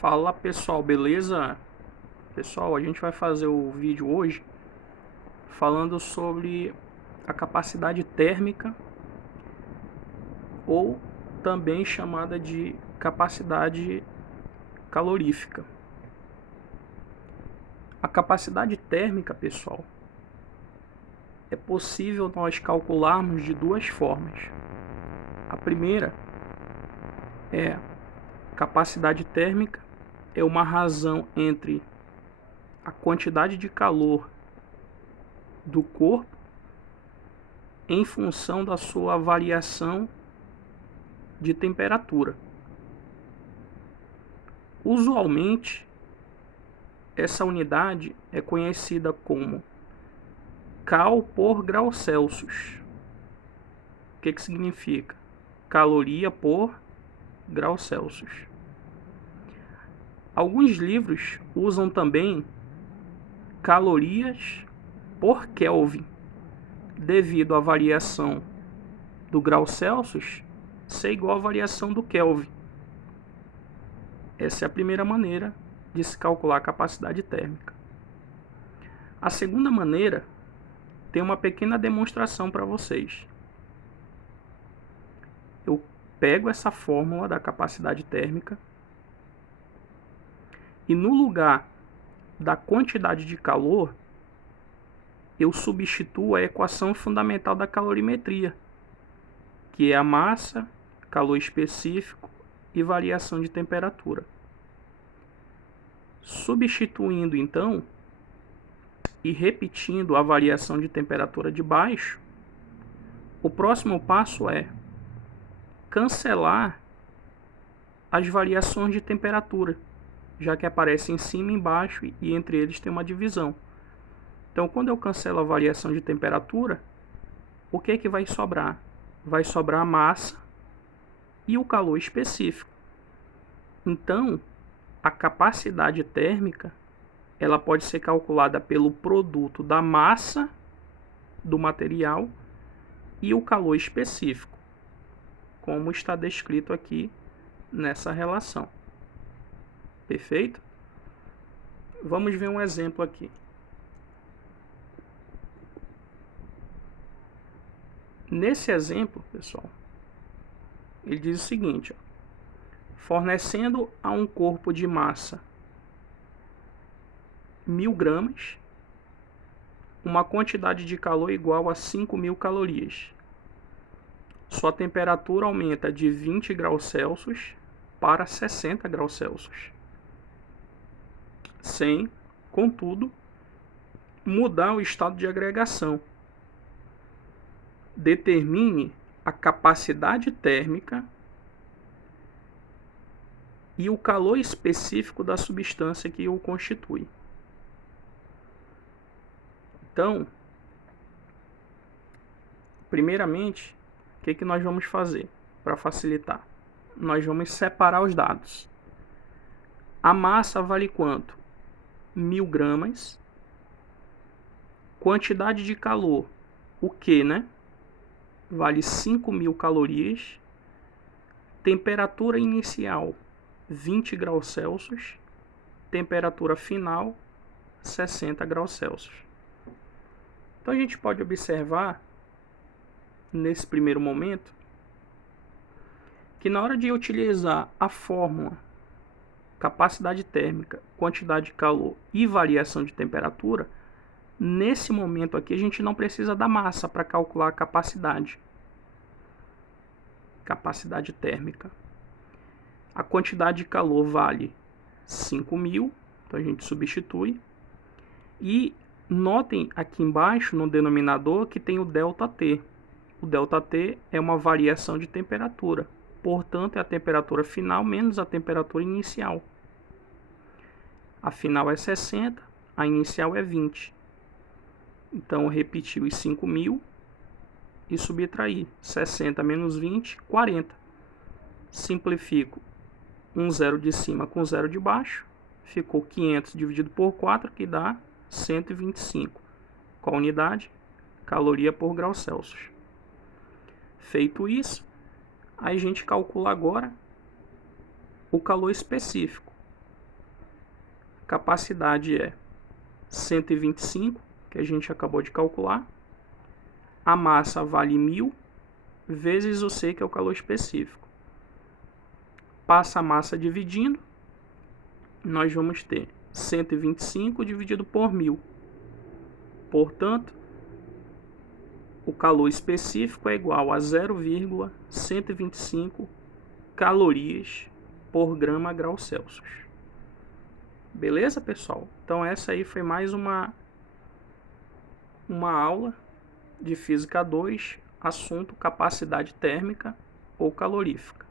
Fala pessoal, beleza? Pessoal, a gente vai fazer o vídeo hoje falando sobre a capacidade térmica ou também chamada de capacidade calorífica. A capacidade térmica, pessoal, é possível nós calcularmos de duas formas. A primeira é capacidade térmica é uma razão entre a quantidade de calor do corpo em função da sua variação de temperatura. Usualmente, essa unidade é conhecida como cal por grau Celsius. O que significa? Caloria por grau Celsius. Alguns livros usam também calorias por Kelvin, devido à variação do grau Celsius ser igual à variação do Kelvin. Essa é a primeira maneira de se calcular a capacidade térmica. A segunda maneira tem uma pequena demonstração para vocês. Eu pego essa fórmula da capacidade térmica e no lugar da quantidade de calor, eu substituo a equação fundamental da calorimetria, que é a massa, calor específico e variação de temperatura. Substituindo então e repetindo a variação de temperatura de baixo, o próximo passo é cancelar as variações de temperatura, já que aparece em cima e embaixo e entre eles tem uma divisão. Então, quando eu cancelo a variação de temperatura, o que vai sobrar? Vai sobrar a massa e o calor específico. Então, a capacidade térmica ela pode ser calculada pelo produto da massa do material e o calor específico, como está descrito aqui nessa relação. Perfeito? Vamos ver um exemplo aqui. Nesse exemplo, pessoal, ele diz o seguinte: fornecendo a um corpo de massa 1000 gramas, uma quantidade de calor igual a 5.000 calorias. Sua temperatura aumenta de 20 graus Celsius para 60 graus Celsius, sem, contudo, mudar o estado de agregação. Determine a capacidade térmica e o calor específico da substância que o constitui. Então, primeiramente, o que nós vamos fazer para facilitar? Nós vamos separar os dados. A massa vale quanto? 1000 gramas. Quantidade de calor, o que, né? Vale 5.000 calorias. Temperatura inicial, 20 graus Celsius. Temperatura final, 60 graus Celsius. Então a gente pode observar, nesse primeiro momento, que na hora de utilizar a fórmula capacidade térmica, quantidade de calor e variação de temperatura, nesse momento aqui a gente não precisa da massa para calcular a capacidade térmica. A quantidade de calor vale 5.000, então a gente substitui. E notem aqui embaixo no denominador que tem o ΔT. O ΔT é uma variação de temperatura, portanto é a temperatura final menos a temperatura inicial. A final é 60, a inicial é 20. Então eu repeti os 5.000 e subtrair 60 menos 20, 40. Simplifico um zero de cima com zero de baixo, ficou 500 dividido por 4, que dá 125. Qual unidade? Caloria por grau Celsius. Feito isso, a gente calcula agora o calor específico. capacidade é 125, que a gente acabou de calcular. A massa vale 1000 vezes o C, que é o calor específico. Passa a massa dividindo, nós vamos ter 125 dividido por 1000. Portanto, o calor específico é igual a 0,125 calorias por grama grau Celsius. Beleza, pessoal? Então essa aí foi mais uma aula de Física 2, assunto capacidade térmica ou calorífica.